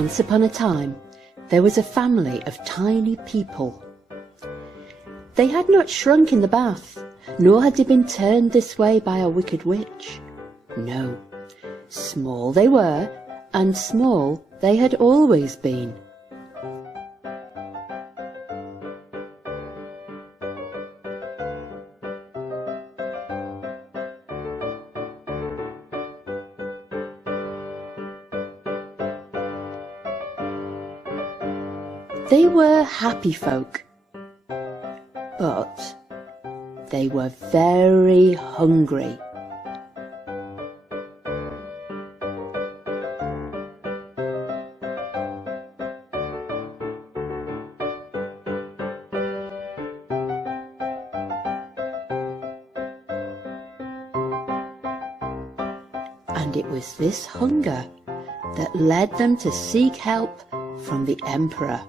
Once upon a time, there was a family of tiny people. They had not shrunk in the bath, nor had they been turned this way by a wicked witch. No, small they were, and small they had always been. They were happy folk, but they were very hungry. And it was this hunger that led them to seek help from the emperor.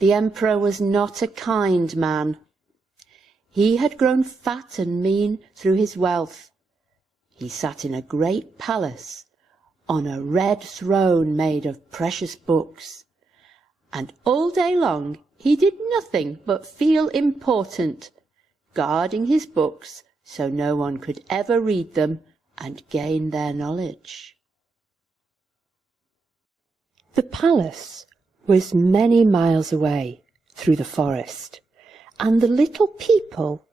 The emperor was not a kind man. He had grown fat and mean through his wealth. He sat in a great palace on a red throne made of precious books, and all day long he did nothing but feel important, guarding his books so no one could ever read them and gain their knowledge. The palace was many miles away through the forest, and the little people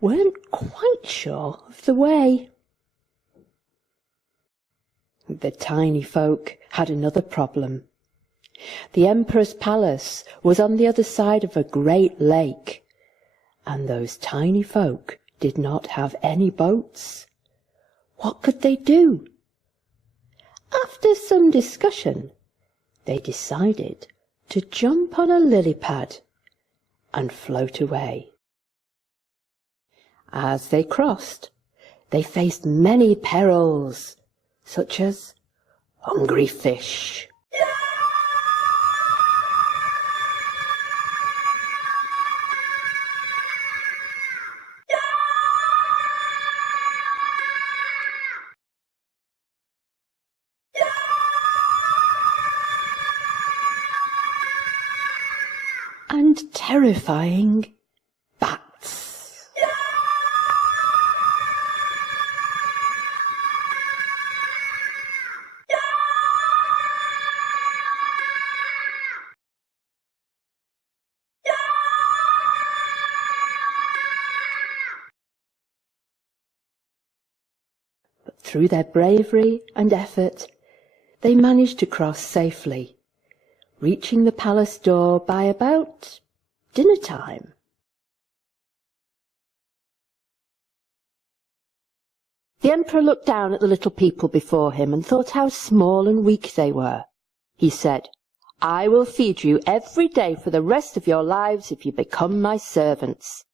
weren't quite sure of the way. The tiny folk had another problem. The emperor's palace was on the other side of a great lake, and those tiny folk did not have any boats. What could they do? After some discussion, they decided to jump on a lily pad and float away. As they crossed, they faced many perils, such as hungry fish, and terrifying bats. But through their bravery and effort, they managed to cross safely, reaching the palace door by about dinner time. The emperor looked down at the little people before him and thought how small and weak they were. He said, "I will feed you every day for the rest of your lives if you become my servants."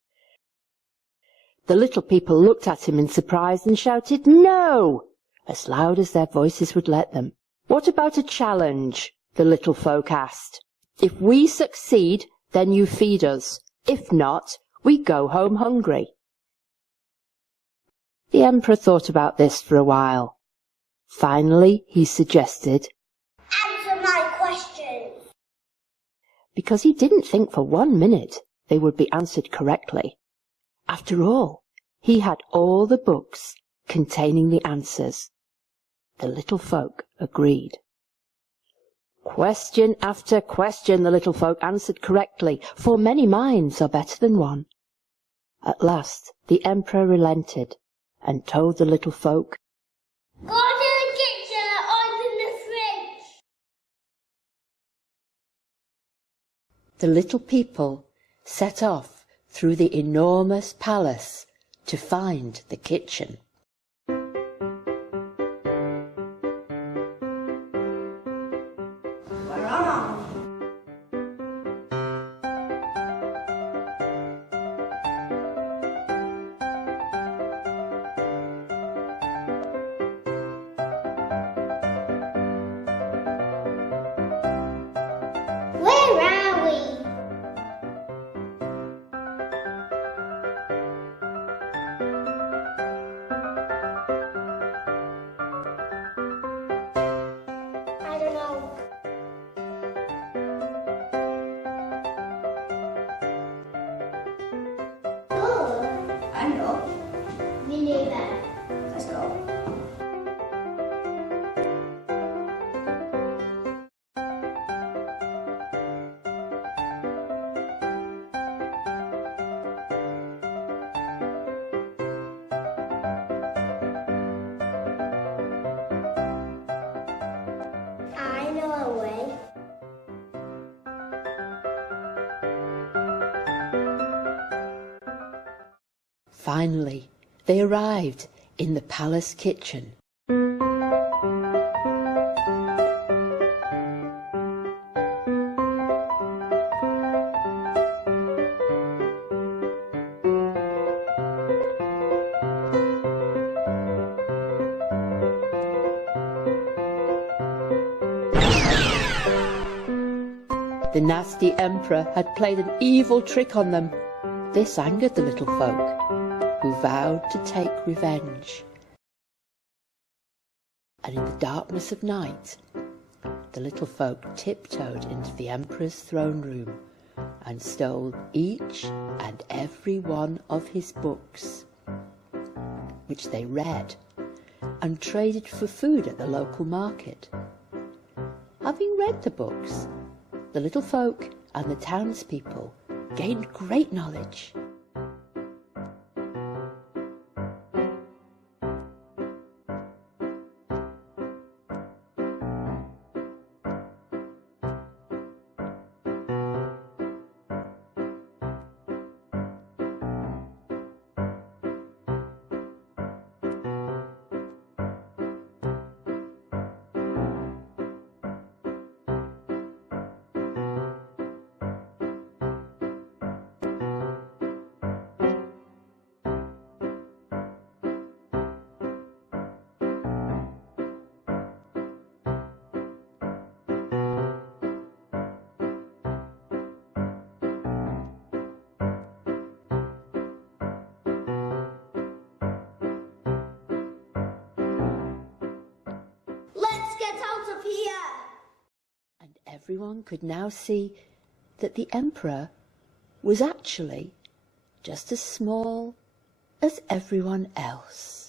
The little people looked at him in surprise and shouted, "No!" as loud as their voices would let them. "What about a challenge?" the little folk asked. "If we succeed, then you feed us. If not, we go home hungry." The emperor thought about this for a while. Finally, he suggested, "Answer my questions." Because he didn't think for 1 minute they would be answered correctly. After all, he had all the books containing the answers. The little folk agreed. Question after question the little folk answered correctly, for many minds are better than one. At last the emperor relented and told the little folk, "Go to the kitchen and open the fridge." The little people set off through the enormous palace to find the kitchen. Where am I? Where are we? me there. Let's go. I know a way. Finally, they arrived in the palace kitchen. The nasty emperor had played an evil trick on them. This angered the little folk, who vowed to take revenge. And in the darkness of night, the little folk tiptoed into the emperor's throne room and stole each and every one of his books, which they read and traded for food at the local market. Having read the books, the little folk and the townspeople gained great knowledge. Let's get out of here. And everyone could now see that the emperor was actually just as small as everyone else.